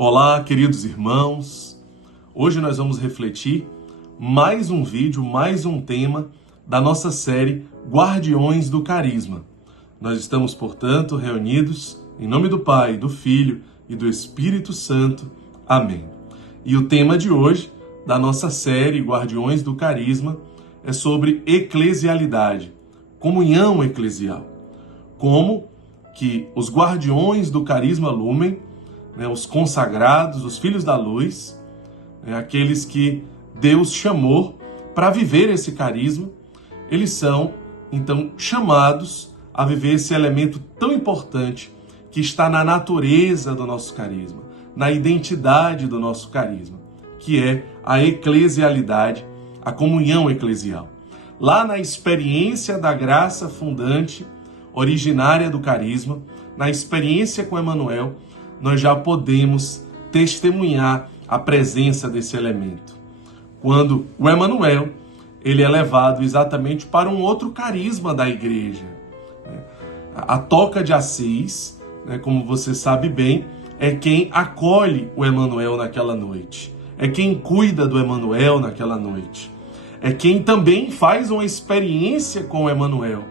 Olá, queridos irmãos. Hoje nós vamos refletir mais um vídeo, mais um tema da nossa série Guardiões do Carisma. Nós estamos, portanto, reunidos em nome do Pai, do Filho e do Espírito Santo. Amém. E o tema de hoje da nossa série Guardiões do Carisma é sobre eclesialidade, comunhão eclesial. Como que os guardiões do carisma Lumen, os consagrados, os filhos da luz, aqueles que Deus chamou para viver esse carisma, eles são, então, chamados a viver esse elemento tão importante que está na natureza do nosso carisma, na identidade do nosso carisma, que é a eclesialidade, a comunhão eclesial. Lá na experiência da graça fundante, originária do carisma, na experiência com Emmanuel, nós já podemos testemunhar a presença desse elemento. Quando o Emmanuel, ele é levado exatamente para um outro carisma da igreja. A Toca de Assis, como você sabe bem, é quem acolhe o Emmanuel naquela noite. É quem cuida do Emmanuel naquela noite. É quem também faz uma experiência com o Emmanuel.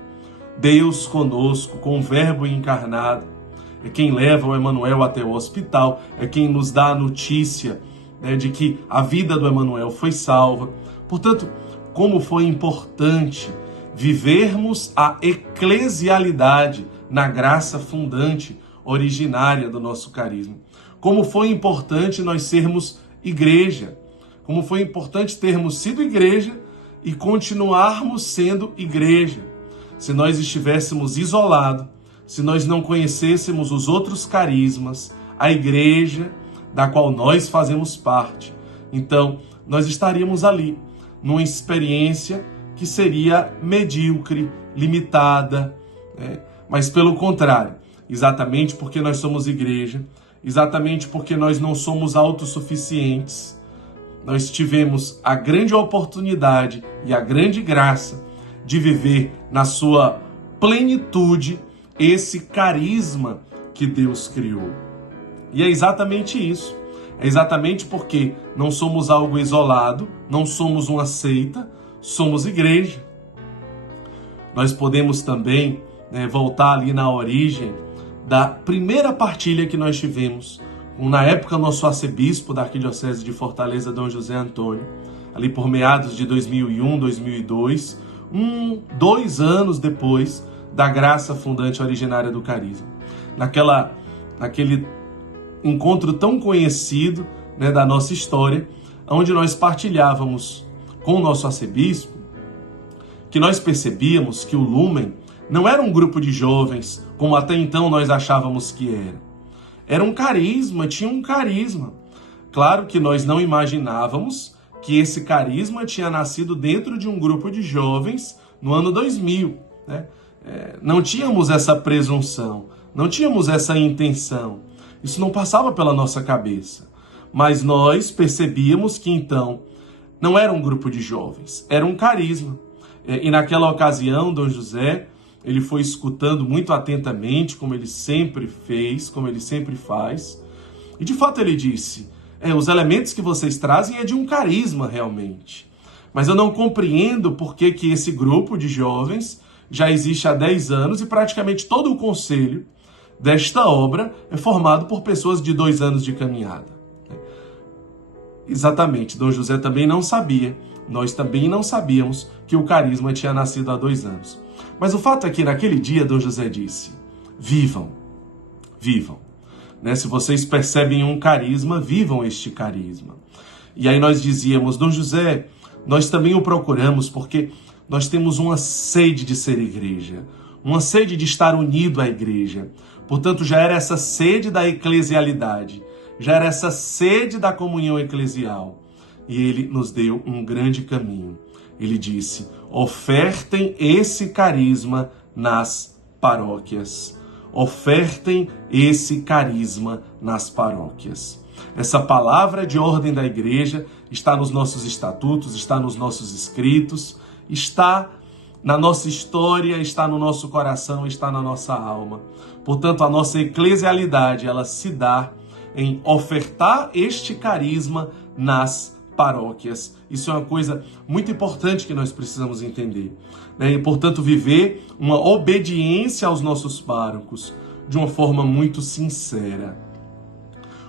Deus conosco, com o Verbo encarnado. É quem leva o Emmanuel até o hospital. É quem nos dá a notícia de que a vida do Emmanuel foi salva. Portanto, como foi importante vivermos a eclesialidade na graça fundante, originária do nosso carisma. Como foi importante nós sermos igreja. Como foi importante termos sido igreja e continuarmos sendo igreja. Se nós estivéssemos isolados, se nós não conhecêssemos os outros carismas, a igreja da qual nós fazemos parte, então nós estaríamos ali, numa experiência que seria medíocre, limitada, mas pelo contrário, exatamente porque nós somos igreja, exatamente porque nós não somos autossuficientes, nós tivemos a grande oportunidade e a grande graça de viver na sua plenitude esse carisma que Deus criou. E é exatamente isso. É exatamente porque não somos algo isolado, não somos uma seita, somos igreja. Nós podemos também voltar ali na origem da primeira partilha que nós tivemos, na época nosso arcebispo da Arquidiocese de Fortaleza, Dom José Antônio, ali por meados de 2001, 2002, 2 anos depois da graça fundante originária do carisma. Naquele encontro tão conhecido da nossa história, onde nós partilhávamos com o nosso arcebispo, que nós percebíamos que o Lumen não era um grupo de jovens, como até então nós achávamos que era. Era um carisma, tinha um carisma. Claro que nós não imaginávamos que esse carisma tinha nascido dentro de um grupo de jovens no ano 2000. Não tínhamos essa presunção, não tínhamos essa intenção. Isso não passava pela nossa cabeça. Mas nós percebíamos que então não era um grupo de jovens, era um carisma. E naquela ocasião, Dom José, ele foi escutando muito atentamente, como ele sempre fez, como ele sempre faz. E de fato ele disse, os elementos que vocês trazem é de um carisma realmente. Mas eu não compreendo por que esse grupo de jovens já existe há 10 anos e praticamente todo o conselho desta obra é formado por pessoas de 2 anos de caminhada. Exatamente, Dom José também não sabia, nós também não sabíamos que o carisma tinha nascido há 2 anos. Mas o fato é que naquele dia Dom José disse, vivam, vivam. Se vocês percebem um carisma, vivam este carisma. E aí nós dizíamos, Dom José, nós também o procuramos porque nós temos uma sede de ser igreja, uma sede de estar unido à igreja. Portanto, já era essa sede da eclesialidade, já era essa sede da comunhão eclesial. E ele nos deu um grande caminho. Ele disse, ofertem esse carisma nas paróquias. Ofertem esse carisma nas paróquias. Essa palavra de ordem da igreja está nos nossos estatutos, está nos nossos escritos, está na nossa história, está no nosso coração, está na nossa alma. Portanto, a nossa eclesialidade, ela se dá em ofertar este carisma nas paróquias. Isso é uma coisa muito importante que nós precisamos entender, né? E, portanto, viver uma obediência aos nossos párocos de uma forma muito sincera.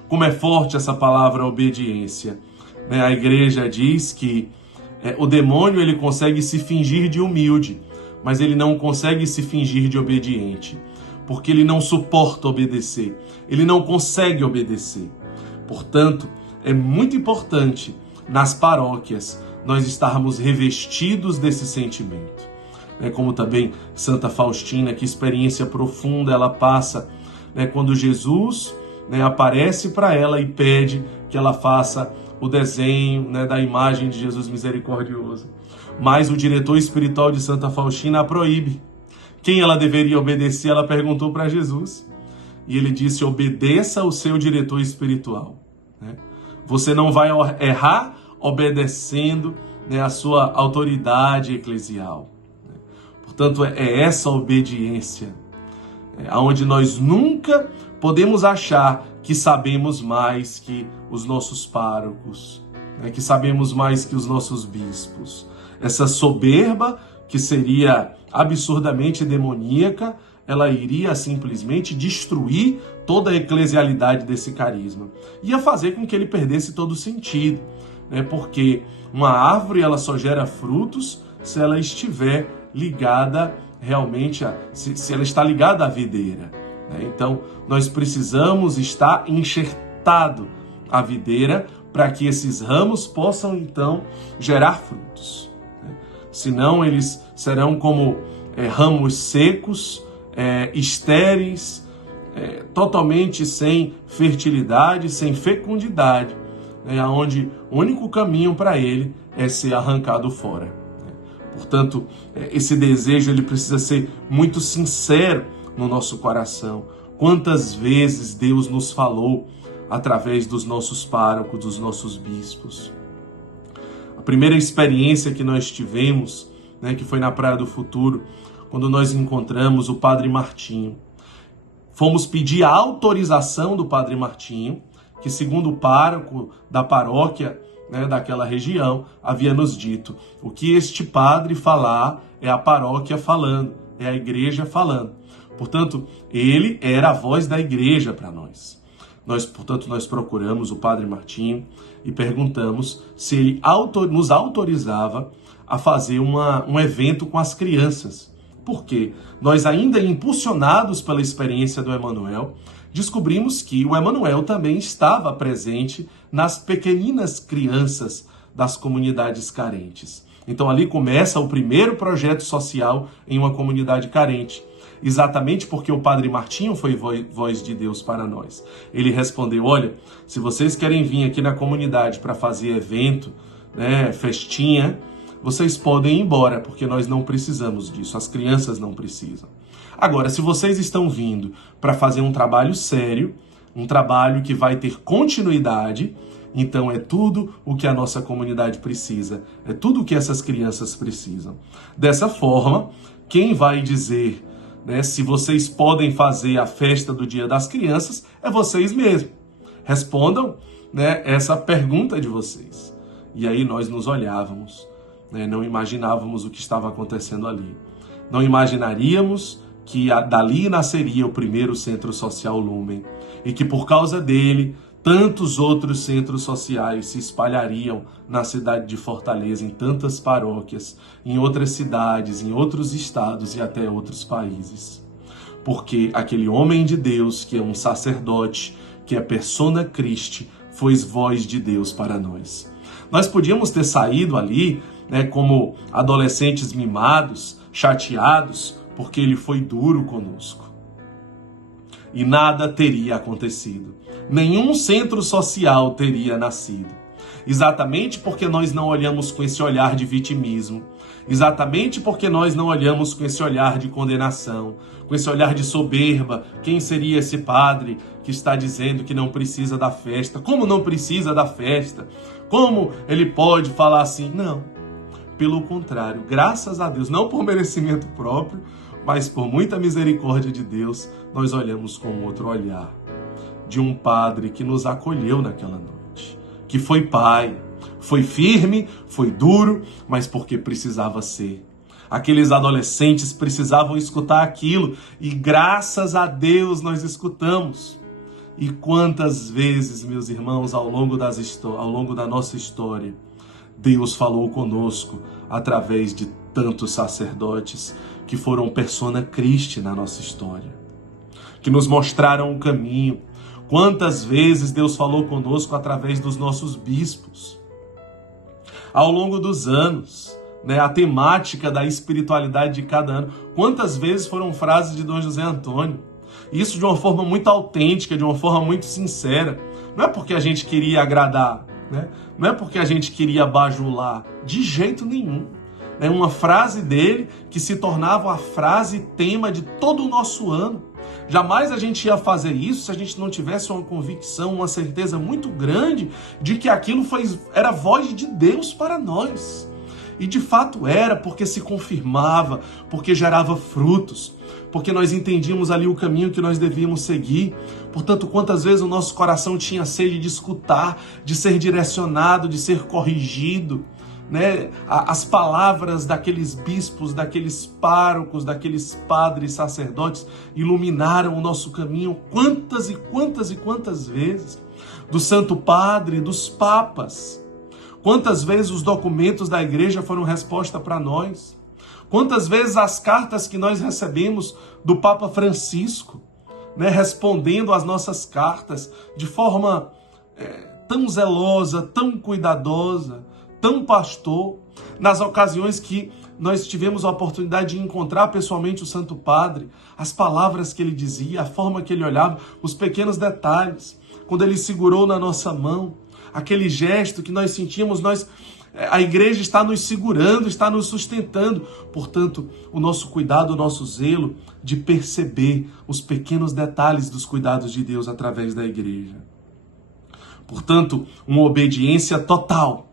Como é forte essa palavra obediência, né? A igreja diz que o demônio ele consegue se fingir de humilde, mas ele não consegue se fingir de obediente, porque ele não suporta obedecer, ele não consegue obedecer. Portanto, é muito importante nas paróquias nós estarmos revestidos desse sentimento. Como também Santa Faustina, que experiência profunda ela passa, quando Jesus aparece para ela e pede que ela faça o desenho da imagem de Jesus misericordioso. Mas o diretor espiritual de Santa Faustina a proíbe. Quem ela deveria obedecer? Ela perguntou para Jesus. E ele disse: obedeça ao seu diretor espiritual. Você não vai errar obedecendo a sua autoridade eclesial. Portanto, é essa obediência, onde nós nunca podemos achar que sabemos mais que os nossos párocos, que sabemos mais que os nossos bispos. Essa soberba, que seria absurdamente demoníaca, ela iria simplesmente destruir toda a eclesialidade desse carisma. Ia fazer com que ele perdesse todo o sentido, porque uma árvore ela só gera frutos se ela estiver ligada realmente, se ela está ligada à videira. Então, nós precisamos estar enxertado à videira para que esses ramos possam, então, gerar frutos. Senão, eles serão como ramos secos, estéreis, totalmente sem fertilidade, sem fecundidade, onde o único caminho para ele é ser arrancado fora. Portanto, esse desejo ele precisa ser muito sincero no nosso coração. Quantas vezes Deus nos falou através dos nossos párocos, dos nossos bispos. A primeira experiência que nós tivemos, que foi na Praia do Futuro, quando nós encontramos o Padre Martinho. Fomos pedir a autorização do Padre Martinho, que segundo o pároco da paróquia, daquela região, havia nos dito: o que este padre falar é a paróquia falando, é a igreja falando. Portanto, ele era a voz da igreja para nós. Portanto, nós procuramos o Padre Martinho e perguntamos se ele nos autorizava a fazer um evento com as crianças. Porque nós, ainda impulsionados pela experiência do Emmanuel, descobrimos que o Emmanuel também estava presente nas pequeninas crianças das comunidades carentes. Então ali começa o primeiro projeto social em uma comunidade carente. Exatamente porque o Padre Martinho foi voz de Deus para nós. Ele respondeu: olha, se vocês querem vir aqui na comunidade para fazer evento, festinha, vocês podem ir embora, porque nós não precisamos disso, as crianças não precisam. Agora, se vocês estão vindo para fazer um trabalho sério, um trabalho que vai ter continuidade, então é tudo o que a nossa comunidade precisa, é tudo o que essas crianças precisam. Dessa forma, quem vai dizer se vocês podem fazer a festa do Dia das Crianças é vocês mesmos. Respondam essa pergunta de vocês. E aí nós nos olhávamos. Não imaginávamos o que estava acontecendo ali. Não imaginaríamos que dali nasceria o primeiro centro social Lumen e que por causa dele tantos outros centros sociais se espalhariam na cidade de Fortaleza, em tantas paróquias, em outras cidades, em outros estados e até outros países. Porque aquele homem de Deus, que é um sacerdote, que é persona Christi, foi voz de Deus para nós. Nós podíamos ter saído ali como adolescentes mimados, chateados, porque ele foi duro conosco. E nada teria acontecido. Nenhum centro social teria nascido. Exatamente porque nós não olhamos com esse olhar de vitimismo. Exatamente porque nós não olhamos com esse olhar de condenação, com esse olhar de soberba. Quem seria esse padre que está dizendo que não precisa da festa? Como não precisa da festa? Como ele pode falar assim? Não. Pelo contrário, graças a Deus, não por merecimento próprio, mas por muita misericórdia de Deus, nós olhamos com outro olhar. de um padre que nos acolheu naquela noite, que foi pai, foi firme, foi duro, mas porque precisava ser. Aqueles adolescentes precisavam escutar aquilo e graças a Deus nós escutamos. E quantas vezes, meus irmãos, ao longo da nossa história, Deus falou conosco através de tantos sacerdotes que foram persona Christi na nossa história, que nos mostraram o caminho. Quantas vezes Deus falou conosco através dos nossos bispos. Ao longo dos anos, a temática da espiritualidade de cada ano. Quantas vezes foram frases de Dom José Antônio? Isso de uma forma muito autêntica, de uma forma muito sincera. Não é porque a gente queria agradar, não é porque a gente queria bajular, de jeito nenhum. É uma frase dele que se tornava a frase tema de todo o nosso ano. Jamais a gente ia fazer isso se a gente não tivesse uma convicção, uma certeza muito grande de que aquilo era voz de Deus para nós. E de fato era, porque se confirmava, porque gerava frutos, porque nós entendíamos ali o caminho que nós devíamos seguir. Portanto, quantas vezes o nosso coração tinha sede de escutar, de ser direcionado, de ser corrigido, As palavras daqueles bispos, daqueles párocos, daqueles padres, sacerdotes, iluminaram o nosso caminho quantas e quantas e quantas vezes. Do Santo Padre, dos papas. Quantas vezes os documentos da igreja foram resposta para nós? Quantas vezes as cartas que nós recebemos do Papa Francisco, respondendo às nossas cartas de forma tão zelosa, tão cuidadosa, tão pastor, nas ocasiões que nós tivemos a oportunidade de encontrar pessoalmente o Santo Padre, as palavras que ele dizia, a forma que ele olhava, os pequenos detalhes, quando ele segurou na nossa mão, aquele gesto que nós sentimos, a igreja está nos segurando, está nos sustentando. Portanto, o nosso cuidado, o nosso zelo de perceber os pequenos detalhes dos cuidados de Deus através da igreja. Portanto, uma obediência total,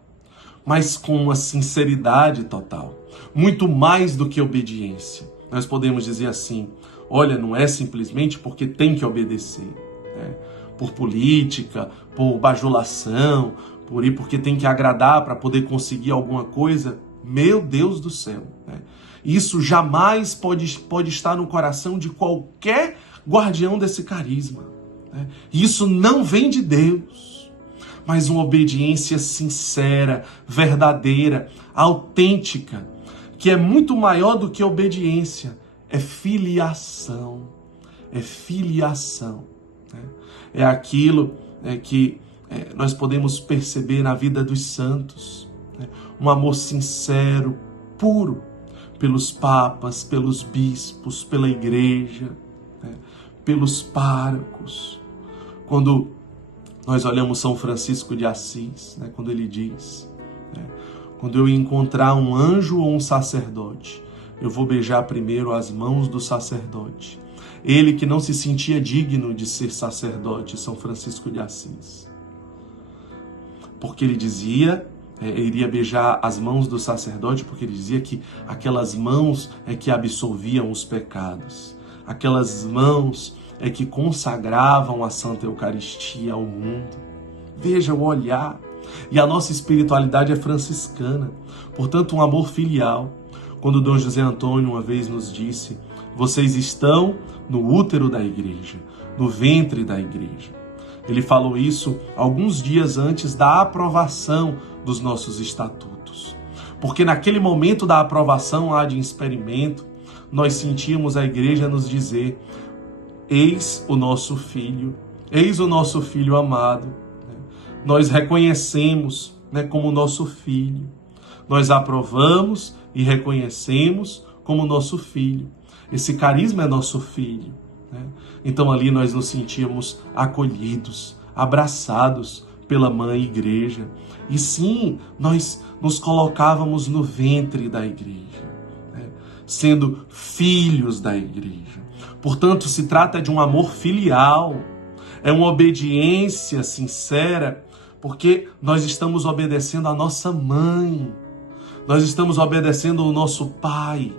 mas com uma sinceridade total. Muito mais do que obediência. Nós podemos dizer assim, olha, não é simplesmente porque tem que obedecer, por política, por bajulação, porque tem que agradar para poder conseguir alguma coisa. Meu Deus do céu. Isso jamais pode estar no coração de qualquer guardião desse carisma. Isso não vem de Deus, mas uma obediência sincera, verdadeira, autêntica, que é muito maior do que obediência, é filiação. É filiação. É aquilo que nós podemos perceber na vida dos santos. Um amor sincero, puro, pelos papas, pelos bispos, pela igreja, pelos párocos. Quando nós olhamos São Francisco de Assis, quando ele diz, quando eu encontrar um anjo ou um sacerdote, eu vou beijar primeiro as mãos do sacerdote. Ele que não se sentia digno de ser sacerdote, São Francisco de Assis. Porque ele dizia, ele iria beijar as mãos do sacerdote, porque ele dizia que aquelas mãos é que absolviam os pecados. Aquelas mãos é que consagravam a Santa Eucaristia ao mundo. Veja o olhar. E a nossa espiritualidade é franciscana. Portanto, um amor filial. Quando Dom José Antônio uma vez nos disse, vocês estão no útero da igreja, no ventre da igreja. Ele falou isso alguns dias antes da aprovação dos nossos estatutos. Porque naquele momento da aprovação lá de experimento, nós sentíamos a igreja nos dizer, eis o nosso filho amado. Nós reconhecemos como nosso filho. Nós aprovamos e reconhecemos como nosso filho. Esse carisma é nosso filho. Então ali nós nos sentíamos acolhidos, abraçados pela mãe igreja. E sim, nós nos colocávamos no ventre da igreja, sendo filhos da igreja. Portanto, se trata de um amor filial, é uma obediência sincera, porque nós estamos obedecendo a nossa mãe, nós estamos obedecendo ao nosso pai,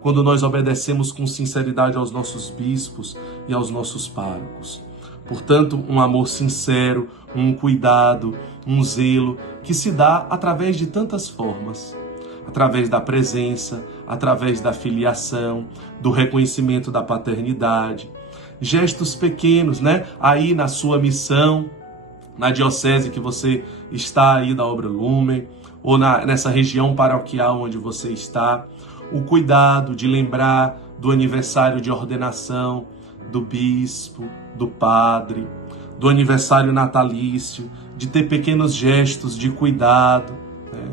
quando nós obedecemos com sinceridade aos nossos bispos e aos nossos párocos. Portanto, um amor sincero, um cuidado, um zelo, que se dá através de tantas formas. Através da presença, através da filiação, do reconhecimento da paternidade. Gestos pequenos, né? Aí na sua missão, na diocese que você está aí da Obra Lumen, ou nessa região paroquial onde você está, o cuidado de lembrar do aniversário de ordenação do bispo, do padre, do aniversário natalício, de ter pequenos gestos de cuidado, né?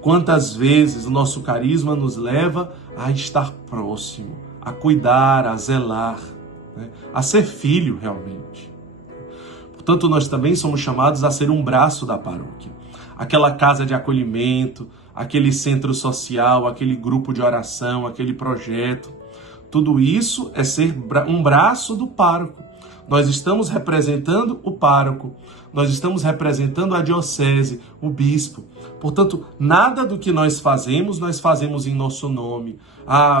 Quantas vezes o nosso carisma nos leva a estar próximo, a cuidar, a zelar, né? A ser filho realmente. Portanto, nós também somos chamados a ser um braço da paróquia. Aquela casa de acolhimento, aquele centro social, aquele grupo de oração, aquele projeto. Tudo isso é ser um braço do pároco. Nós estamos representando o pároco, nós estamos representando a diocese, o bispo. Portanto, nada do que nós fazemos em nosso nome.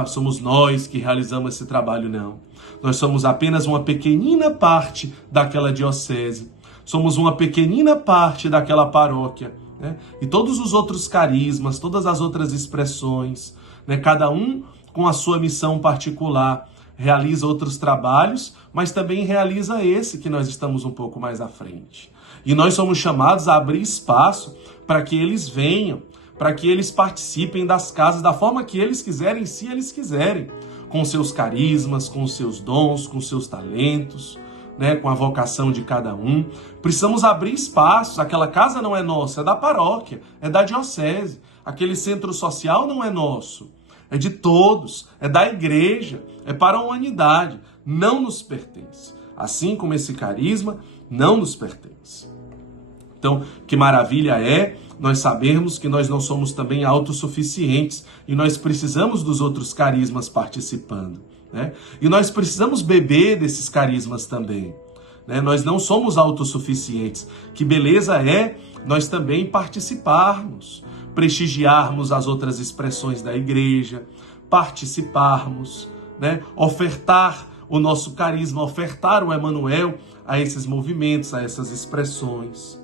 Somos nós que realizamos esse trabalho, não. Nós somos apenas uma pequenina parte daquela diocese. Somos uma pequenina parte daquela paróquia, né? E todos os outros carismas, todas as outras expressões, né? Cada um com a sua missão particular, realiza outros trabalhos, mas também realiza esse que nós estamos um pouco mais à frente. E nós somos chamados a abrir espaço para que eles venham, para que eles participem das casas da forma que eles quiserem, se eles quiserem, com seus carismas, com seus dons, com seus talentos, né, com a vocação de cada um. Precisamos abrir espaços. Aquela casa não é nossa, é da paróquia, é da diocese. Aquele centro social não é nosso, é de todos, é da igreja, é para a humanidade, não nos pertence. Assim como esse carisma não nos pertence. Então, que maravilha é nós sabermos que nós não somos também autossuficientes e nós precisamos dos outros carismas participando, né? E nós precisamos beber desses carismas também, né? Nós não somos autossuficientes. Que beleza é nós também participarmos, prestigiarmos as outras expressões da igreja, participarmos, né? Ofertar o nosso carisma, ofertar o Emmanuel a esses movimentos, a essas expressões.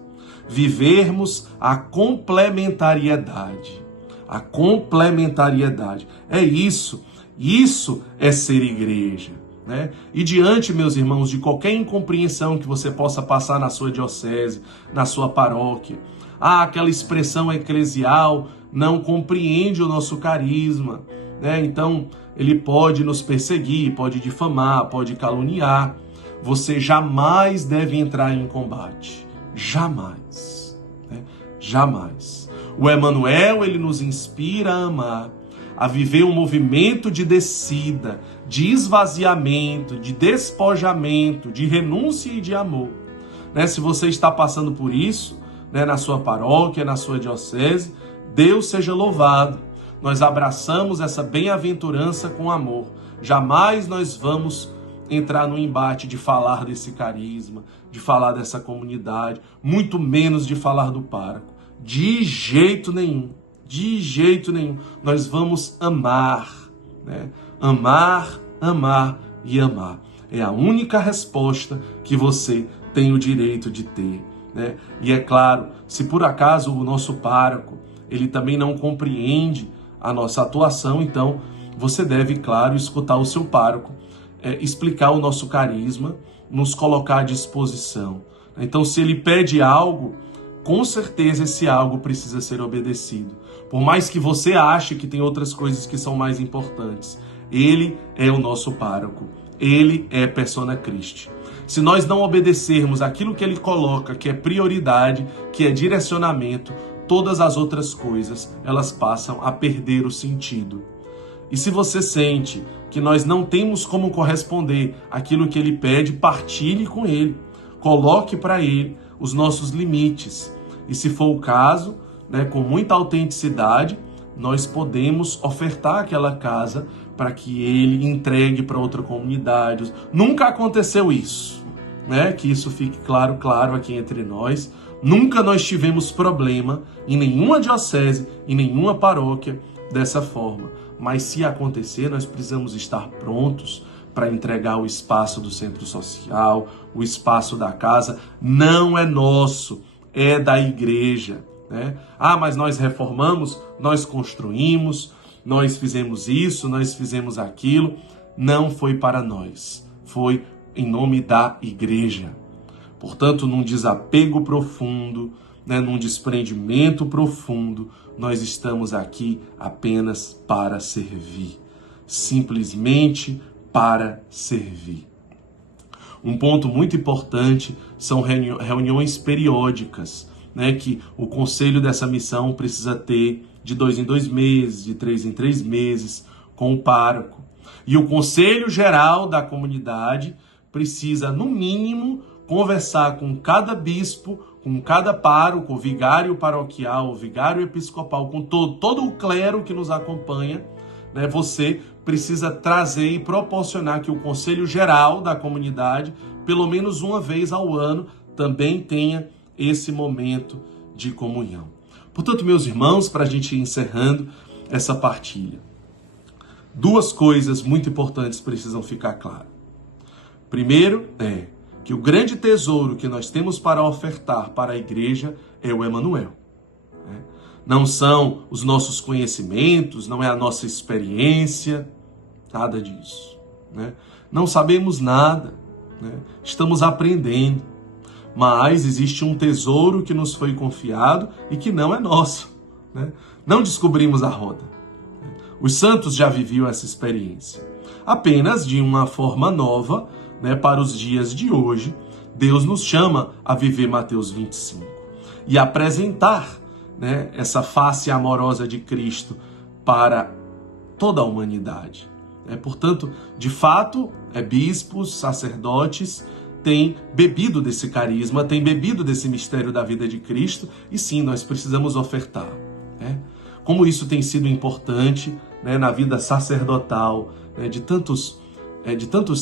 Vivermos a complementariedade. A complementariedade. É isso. Isso é ser igreja, né? E diante, meus irmãos, de qualquer incompreensão que você possa passar na sua diocese, na sua paróquia, aquela expressão eclesial não compreende o nosso carisma, né? Então, ele pode nos perseguir, pode difamar, pode caluniar. Você jamais deve entrar em combate. Jamais, né? Jamais. O Emmanuel, ele nos inspira a amar, a viver um movimento de descida, de esvaziamento, de despojamento, de renúncia e de amor, né? Se você está passando por isso, né, na sua paróquia, na sua diocese, Deus seja louvado. Nós abraçamos essa bem-aventurança com amor. Jamais nós vamos entrar no embate de falar desse carisma, de falar dessa comunidade, muito menos de falar do pároco. De jeito nenhum. De jeito nenhum. Nós vamos amar, né? Amar, amar e amar. É a única resposta que você tem o direito de ter, né? E é claro, se por acaso o nosso pároco, ele também não compreende a nossa atuação, então você deve, claro, escutar o seu pároco, explicar o nosso carisma, nos colocar à disposição. Então, se ele pede algo, com certeza esse algo precisa ser obedecido. Por mais que você ache que tem outras coisas que são mais importantes, ele é o nosso pároco. Ele é persona Christi. Se nós não obedecermos aquilo que ele coloca, que é prioridade, que é direcionamento, todas as outras coisas, elas passam a perder o sentido. E se você sente que nós não temos como corresponder àquilo que ele pede, partilhe com ele. Coloque para ele os nossos limites. E se for o caso, né, com muita autenticidade, nós podemos ofertar aquela casa para que ele entregue para outra comunidade. Nunca aconteceu isso, né? Que isso fique claro aqui entre nós. Nunca nós tivemos problema em nenhuma diocese, em nenhuma paróquia dessa forma. Mas se acontecer, nós precisamos estar prontos para entregar o espaço do centro social, o espaço da casa. Não é nosso, é da igreja, né? Ah, mas nós reformamos, nós construímos, nós fizemos isso, nós fizemos aquilo. Não foi para nós, foi em nome da igreja. Portanto, num desapego profundo, né, num desprendimento profundo, nós estamos aqui apenas para servir. Simplesmente para servir. Um ponto muito importante são reuniões periódicas, né, que o conselho dessa missão precisa ter de 2 em 2 meses, de 3 em 3 meses, com o pároco. E o conselho geral da comunidade precisa, no mínimo, conversar com cada bispo, com cada pároco, o vigário paroquial, o vigário episcopal, com todo o clero que nos acompanha, né? Você precisa trazer e proporcionar que o conselho geral da comunidade, pelo menos uma vez ao ano, também tenha esse momento de comunhão. Portanto, meus irmãos, para a gente ir encerrando essa partilha, 2 coisas muito importantes precisam ficar claras. Primeiro é que o grande tesouro que nós temos para ofertar para a igreja é o Emanuel. Não são os nossos conhecimentos, não é a nossa experiência, nada disso. Não sabemos nada, estamos aprendendo, mas existe um tesouro que nos foi confiado e que não é nosso. Não descobrimos a roda. Os santos já viviam essa experiência, apenas de uma forma nova. Para os dias de hoje, Deus nos chama a viver Mateus 25 e apresentar, essa face amorosa de Cristo para toda a humanidade. Portanto, de fato, bispos, sacerdotes têm bebido desse carisma, têm bebido desse mistério da vida de Cristo, e sim, nós precisamos ofertar. Como isso tem sido importante, na vida sacerdotal, de tantos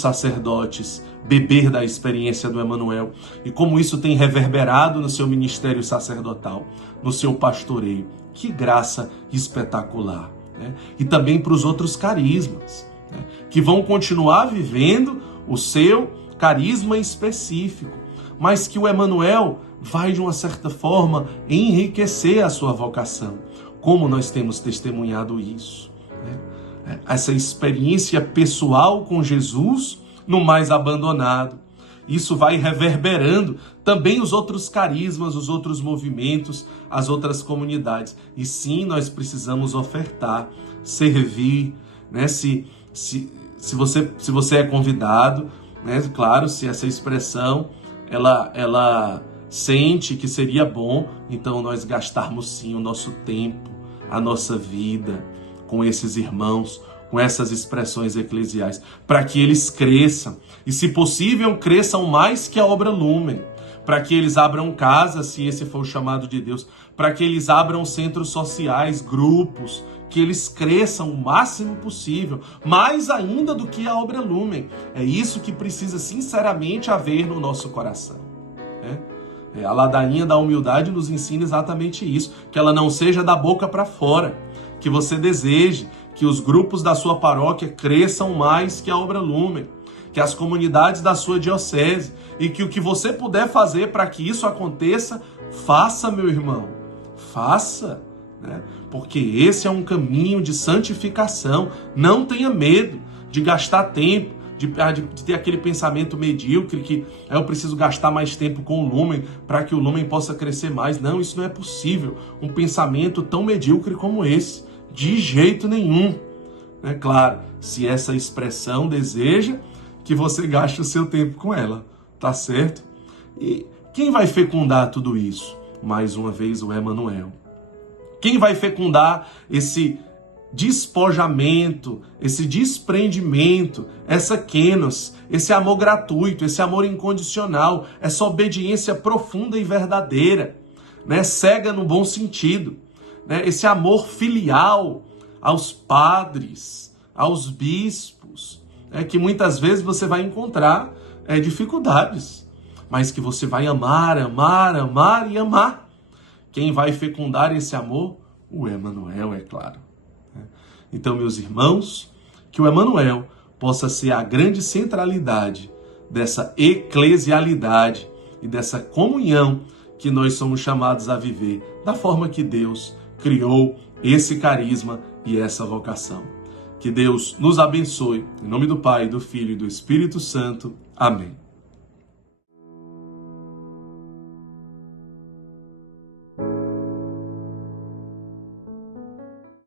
sacerdotes beber da experiência do Emanuel, e como isso tem reverberado no seu ministério sacerdotal, no seu pastoreio. Que graça espetacular. E também para os outros carismas, que vão continuar vivendo o seu carisma específico, mas que o Emanuel vai, de uma certa forma, enriquecer a sua vocação. Como nós temos testemunhado isso? Essa experiência pessoal com Jesus no mais abandonado. Isso vai reverberando também os outros carismas, os outros movimentos, as outras comunidades. E sim, nós precisamos ofertar, servir, se você é convidado, claro, se essa expressão ela sente que seria bom, então nós gastarmos sim o nosso tempo, a nossa vida com esses irmãos, com essas expressões eclesiais, para que eles cresçam, e se possível cresçam mais que a obra Lumen, para que eles abram casas, se esse for o chamado de Deus, para que eles abram centros sociais, grupos, que eles cresçam o máximo possível, mais ainda do que a obra Lumen. É isso que precisa sinceramente haver no nosso coração. A ladainha da humildade nos ensina exatamente isso, que ela não seja da boca para fora, que você deseje que os grupos da sua paróquia cresçam mais que a obra Lumen, que as comunidades da sua diocese, e que o que você puder fazer para que isso aconteça, faça, meu irmão, faça, porque esse é um caminho de santificação. Não tenha medo de gastar tempo, de ter aquele pensamento medíocre que eu preciso gastar mais tempo com o Lumen para que o Lumen possa crescer mais. Não, isso não é possível. Um pensamento tão medíocre como esse, de jeito nenhum. Claro, se essa expressão deseja que você gaste o seu tempo com ela, tá certo? E quem vai fecundar tudo isso? Mais uma vez, o Emanuel. Quem vai fecundar esse despojamento, esse desprendimento, essa kenos, esse amor gratuito, esse amor incondicional, essa obediência profunda e verdadeira, cega no bom sentido, esse amor filial aos padres, aos bispos, que muitas vezes você vai encontrar dificuldades, mas que você vai amar, amar, amar e amar. Quem vai fecundar esse amor? O Emanuel, é claro. Então, meus irmãos, que o Emanuel possa ser a grande centralidade dessa eclesialidade e dessa comunhão que nós somos chamados a viver da forma que Deus criou esse carisma e essa vocação. Que Deus nos abençoe. Em nome do Pai, do Filho e do Espírito Santo. Amém.